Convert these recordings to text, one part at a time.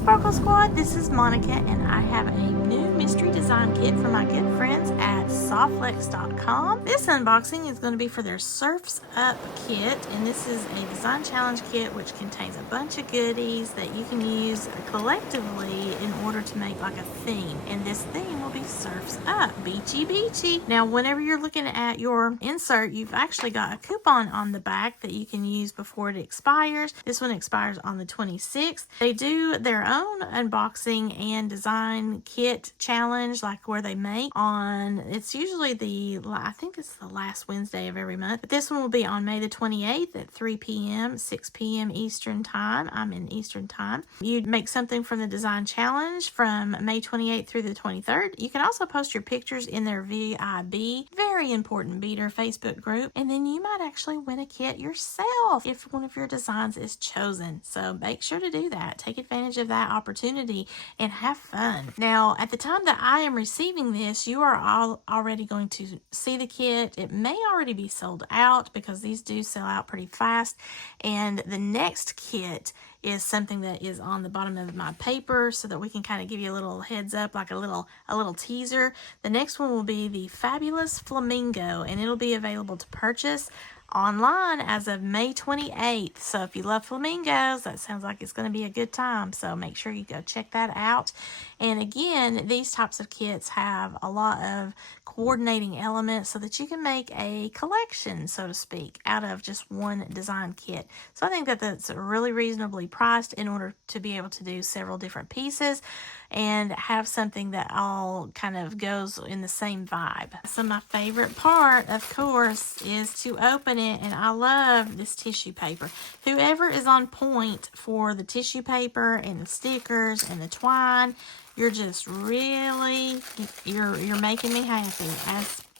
Sparkle Squad, this is Monica and I have a new mystery design kit from my good friends at softlex.com. This unboxing is going to be for their Surfs Up kit, and this is a design challenge kit which contains a bunch of goodies that you can use collectively in order to make like a theme, and this theme will be Surfs Up, beachy beachy. Now whenever you're looking at your insert, you've actually got a coupon on the back that you can use before it expires. This one expires on the 26th. They do their own unboxing and design kit challenge, like where they make on, it's usually I think it's the last Wednesday of every month, but this one will be on May the 28th at 3 p.m., 6 p.m. Eastern time. I'm in Eastern time. You make something from the design challenge from May 28th through the 23rd. You can also post your pictures in their VIB, very important beader Facebook group, and then you might actually win a kit yourself if one of your designs is chosen. So make sure to do that. Take advantage of that opportunity and have fun. Now, at the time that I am receiving this, you are all already going to see the kit. It may already be sold out because these do sell out pretty fast. And the next kit is something that is on the bottom of my paper so that we can kind of give you a little heads up, like a little teaser. The next one will be the Fabulous Flamingo, and it'll be available to purchase online as of May 28th. So if you love flamingos, that sounds like it's going to be a good time. So make sure you go check that out. And again, these types of kits have a lot of coordinating elements so that you can make a collection, so to speak, out of just one design kit. So I think that that's really reasonably priced in order to be able to do several different pieces and have something that all kind of goes in the same vibe. So my favorite part, of course, is to open it, and I love this tissue paper. Whoever is on point for the tissue paper and the stickers and the twine, you're just really, you're making me happy,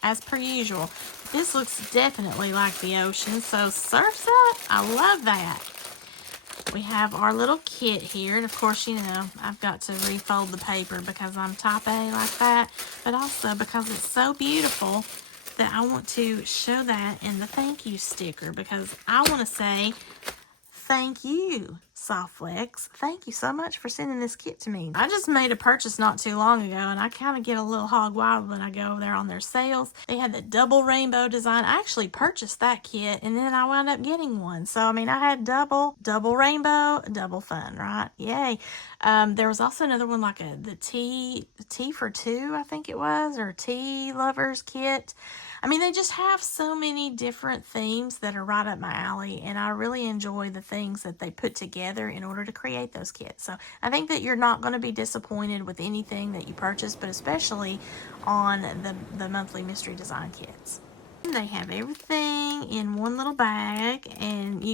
as per usual. This looks definitely like the ocean, so Surf's Up, I love that. We have our little kit here, and of course, you know, I've got to refold the paper because I'm type A like that, but also because it's so beautiful that I want to show that in the thank you sticker, because I want to say thank you, Softlex. Thank you so much for sending this kit to me. I just made a purchase not too long ago, and I kind of get a little hog wild when I go over there on their sales. They had the double rainbow design. I actually purchased that kit, and then I wound up getting one. So, I mean, I had double rainbow, double fun, right? Yay. There was also another one, like the tea for two, I think it was, or tea lovers kit. I mean, they just have so many different themes that are right up my alley, and I really enjoy the things that they put together in order to create those kits. So I think that you're not going to be disappointed with anything that you purchase, but especially on the monthly mystery design kits. They have everything in one little bag, and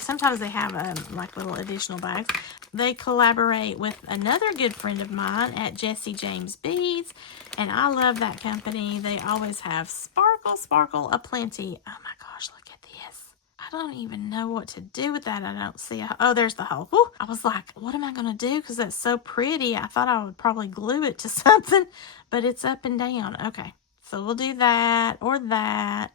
sometimes they have like little additional bags. They collaborate with another good friend of mine at Jesse James Beads, and I love that company. They always have sparkle aplenty. Oh my gosh, look at this. I don't even know what to do with that. I don't see oh, there's the hole. Whew. I was like, what am I going to do? Because that's so pretty. I thought I would probably glue it to something, but it's up and down. Okay. So we'll do that or that,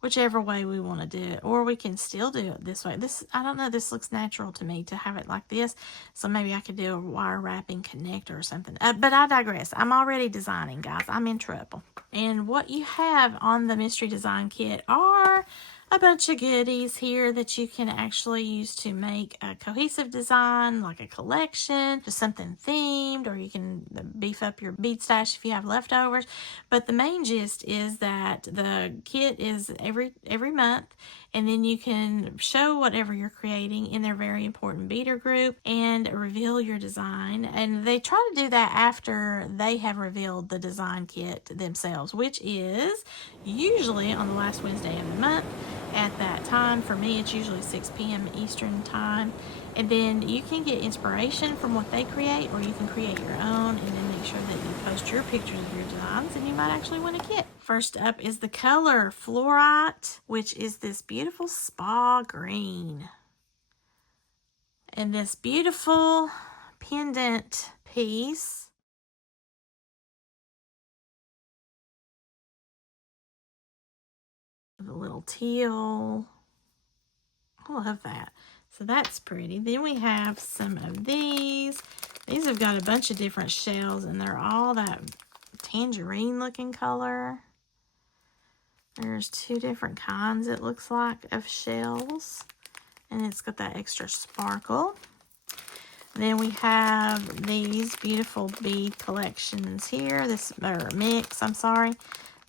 whichever way we want to do it. Or we can still do it this way. I don't know, this looks natural to me to have it like this. So maybe I could do a wire wrapping connector or something. But I digress. I'm already designing, guys. I'm in trouble. And what you have on the mystery design kit are a bunch of goodies here that you can actually use to make a cohesive design, like a collection, just something themed, or you can beef up your bead stash if you have leftovers. But the main gist is that the kit is every month, and then you can show whatever you're creating in their very important beader group and reveal your design. And they try to do that after they have revealed the design kit themselves, which is usually on the last Wednesday of the month. At that time, for me, it's usually 6 p.m. Eastern time. And then you can get inspiration from what they create, or you can create your own, and then make sure that you post your pictures of your designs, and you might actually win a kit. First up is the color Fluorite, which is this beautiful spa green. And this beautiful pendant piece. The little teal. I love that. So that's pretty. Then we have some of these. These have got a bunch of different shells, and they're all that tangerine looking color. There's 2 different kinds, it looks like, of shells. And it's got that extra sparkle. Then we have these beautiful bead collections here. This, or mix, I'm sorry.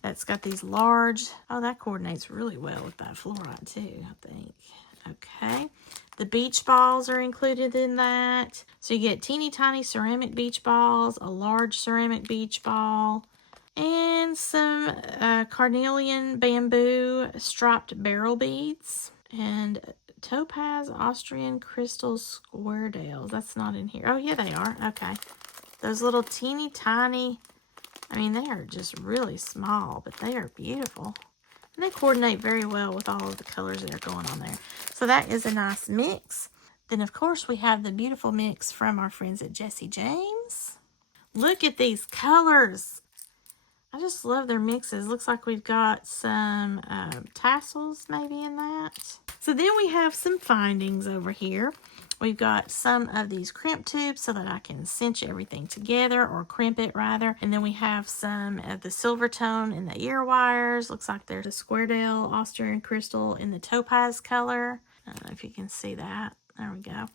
That's got these large, oh, that coordinates really well with that fluorite too, I think. Okay. The beach balls are included in that. So you get teeny tiny ceramic beach balls, a large ceramic beach ball, and some carnelian bamboo striped barrel beads, and topaz Austrian crystal squaredales. That's not in here. Oh, yeah, they are. Okay. Those little teeny tiny, I mean, they are just really small, but they are beautiful. And they coordinate very well with all of the colors that are going on there. So that is a nice mix. Then, of course, we have the beautiful mix from our friends at Jessie James. Look at these colors. I just love their mixes. Looks like we've got some tassels maybe in that. So then we have some findings over here. We've got some of these crimp tubes so that I can cinch everything together, or crimp it rather. And then we have some of the silver tone in the ear wires. Looks like there's a squaredale Austrian crystal in the topaz color. I don't know if you can see that. There we go.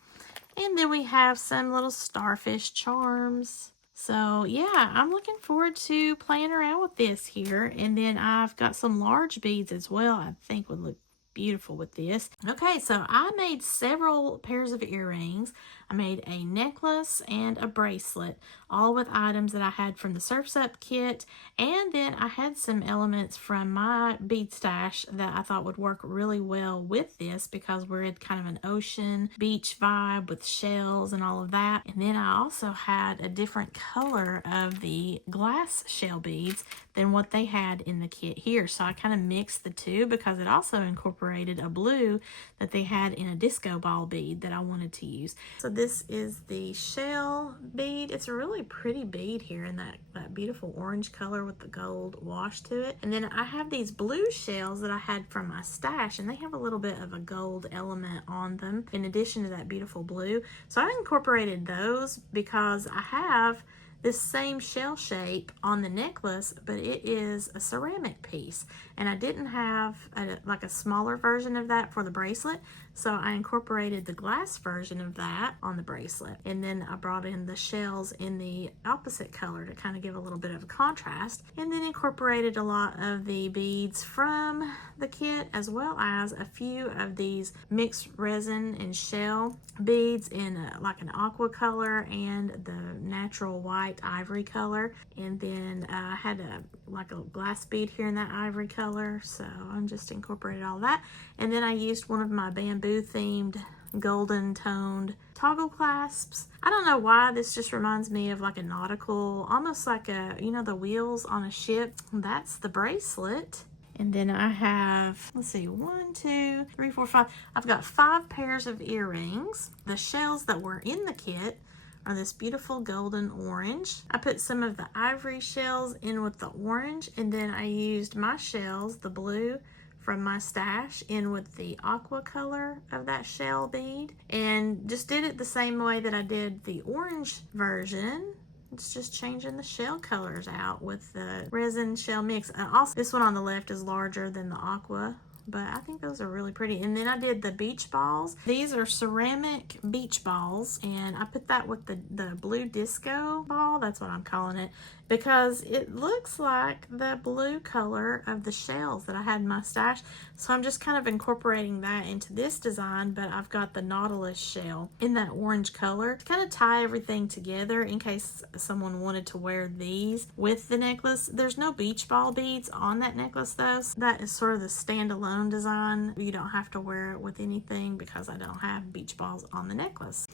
And then we have some little starfish charms. So yeah, I'm looking forward to playing around with this here. And then I've got some large beads as well, I think would look beautiful with this. Okay, so I made several pairs of earrings. I made a necklace and a bracelet, all with items that I had from the Surf's Up kit. And then I had some elements from my bead stash that I thought would work really well with this, because we're in kind of an ocean beach vibe with shells and all of that. And then I also had a different color of the glass shell beads than what they had in the kit here. So I kind of mixed the two, because it also incorporated a blue that they had in a disco ball bead that I wanted to use. So this is the shell bead. It's a really pretty bead here in that beautiful orange color with the gold wash to it. And then I have these blue shells that I had from my stash, and they have a little bit of a gold element on them in addition to that beautiful blue. So I incorporated those because I have this same shell shape on the necklace, but it is a ceramic piece, and I didn't have like a smaller version of that for the bracelet, so I incorporated the glass version of that on the bracelet. And then I brought in the shells in the opposite color to kind of give a little bit of a contrast, and then incorporated a lot of the beads from the kit, as well as a few of these mixed resin and shell beads in like an aqua color and the natural white ivory color. And then I had like a glass bead here in that ivory color, so I'm just incorporated all that. And then I used one of my bamboo themed golden toned toggle clasps. I don't know why, this just reminds me of like a nautical, almost like a, you know, the wheels on a ship. That's the bracelet. And then I have, let's see, 1, 2, 3, 4, 5. I've got 5 pairs of earrings. The shells that were in the kit are this beautiful golden orange. I put some of the ivory shells in with the orange, and then I used my shells, the blue from my stash, in with the aqua color of that shell bead, and just did it the same way that I did the orange version. It's just changing the shell colors out with the resin shell mix. Also, this one on the left is larger than the aqua, but I think those are really pretty. And then I did the beach balls. These are ceramic beach balls, and I put that with the blue disco ball. That's what I'm calling it, because it looks like the blue color of the shells that I had in my stash. So I'm just kind of incorporating that into this design, but I've got the Nautilus shell in that orange color to kind of tie everything together in case someone wanted to wear these with the necklace. There's no beach ball beads on that necklace though. So that is sort of the standalone design. You don't have to wear it with anything because I don't have beach balls on the necklace.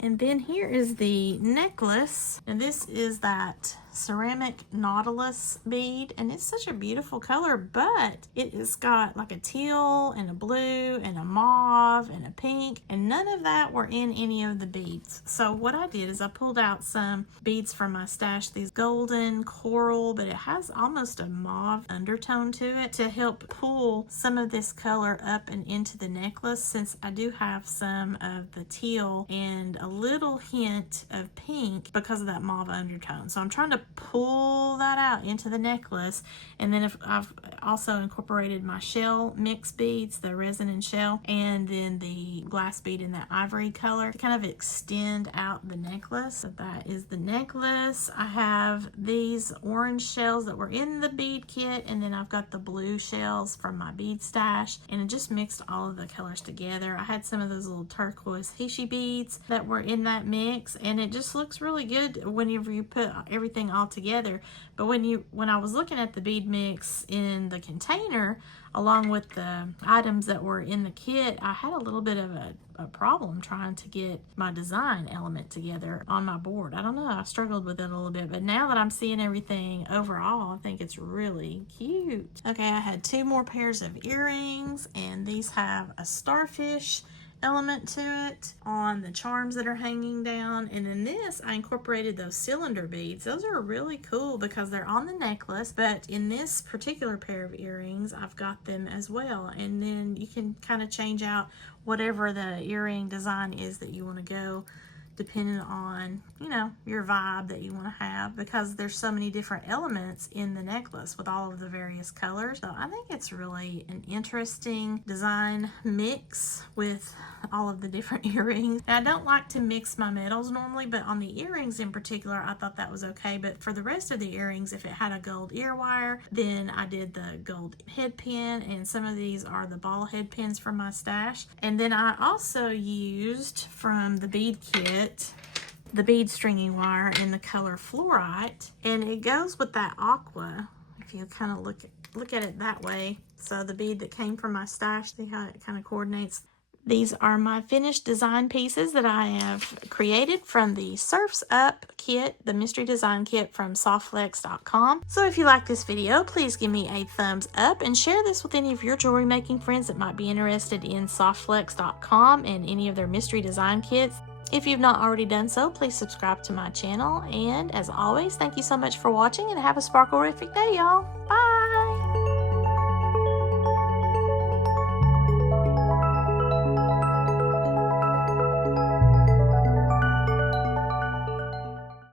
And then here is the necklace, and this is that ceramic Nautilus bead, and it's such a beautiful color, but it has got like a teal and a blue and a mauve and a pink, and none of that were in any of the beads. So what I did is I pulled out some beads from my stash, these golden coral, but it has almost a mauve undertone to it, to help pull some of this color up and into the necklace, since I do have some of the teal and a little hint of pink because of that mauve undertone. So I'm trying to pull that out into the necklace. And then I've also incorporated my shell mix beads, the resin and shell, and then the glass bead in that ivory color to kind of extend out the necklace. So that is the necklace. I have these orange shells that were in the bead kit, and then I've got the blue shells from my bead stash, and it just mixed all of the colors together. I had some of those little turquoise Hishi beads that were in that mix, and it just looks really good whenever you put everything all together. But when I was looking at the bead mix in the container along with the items that were in the kit, I had a little bit of a problem trying to get my design element together on my board. I don't know, I struggled with it a little bit, but now that I'm seeing everything overall, I think it's really cute. Okay, I had 2 more pairs of earrings, and these have a starfish element to it on the charms that are hanging down. And in this, I incorporated those cylinder beads. Those are really cool because they're on the necklace, but in this particular pair of earrings, I've got them as well. And then you can kind of change out whatever the earring design is that you want to go, depending on, you know, your vibe that you want to have, because there's so many different elements in the necklace with all of the various colors. So I think it's really an interesting design mix with all of the different earrings. And I don't like to mix my metals normally, but on the earrings in particular, I thought that was okay. But for the rest of the earrings, if it had a gold ear wire, then I did the gold head pin, and some of these are the ball head pins from my stash. And then I also used from the bead kit the bead stringing wire in the color Fluorite, and it goes with that aqua if you kind of look at it that way. So the bead that came from my stash, see how it kind of coordinates. These are my finished design pieces that I have created from the Surfs Up kit, the mystery design kit from softflex.com. So if you like this video, please give me a thumbs up and share this with any of your jewelry making friends that might be interested in softflex.com and any of their mystery design kits. If you've not already done so, please subscribe to my channel. And as always, thank you so much for watching, and have a sparkle-rific day, y'all. Bye!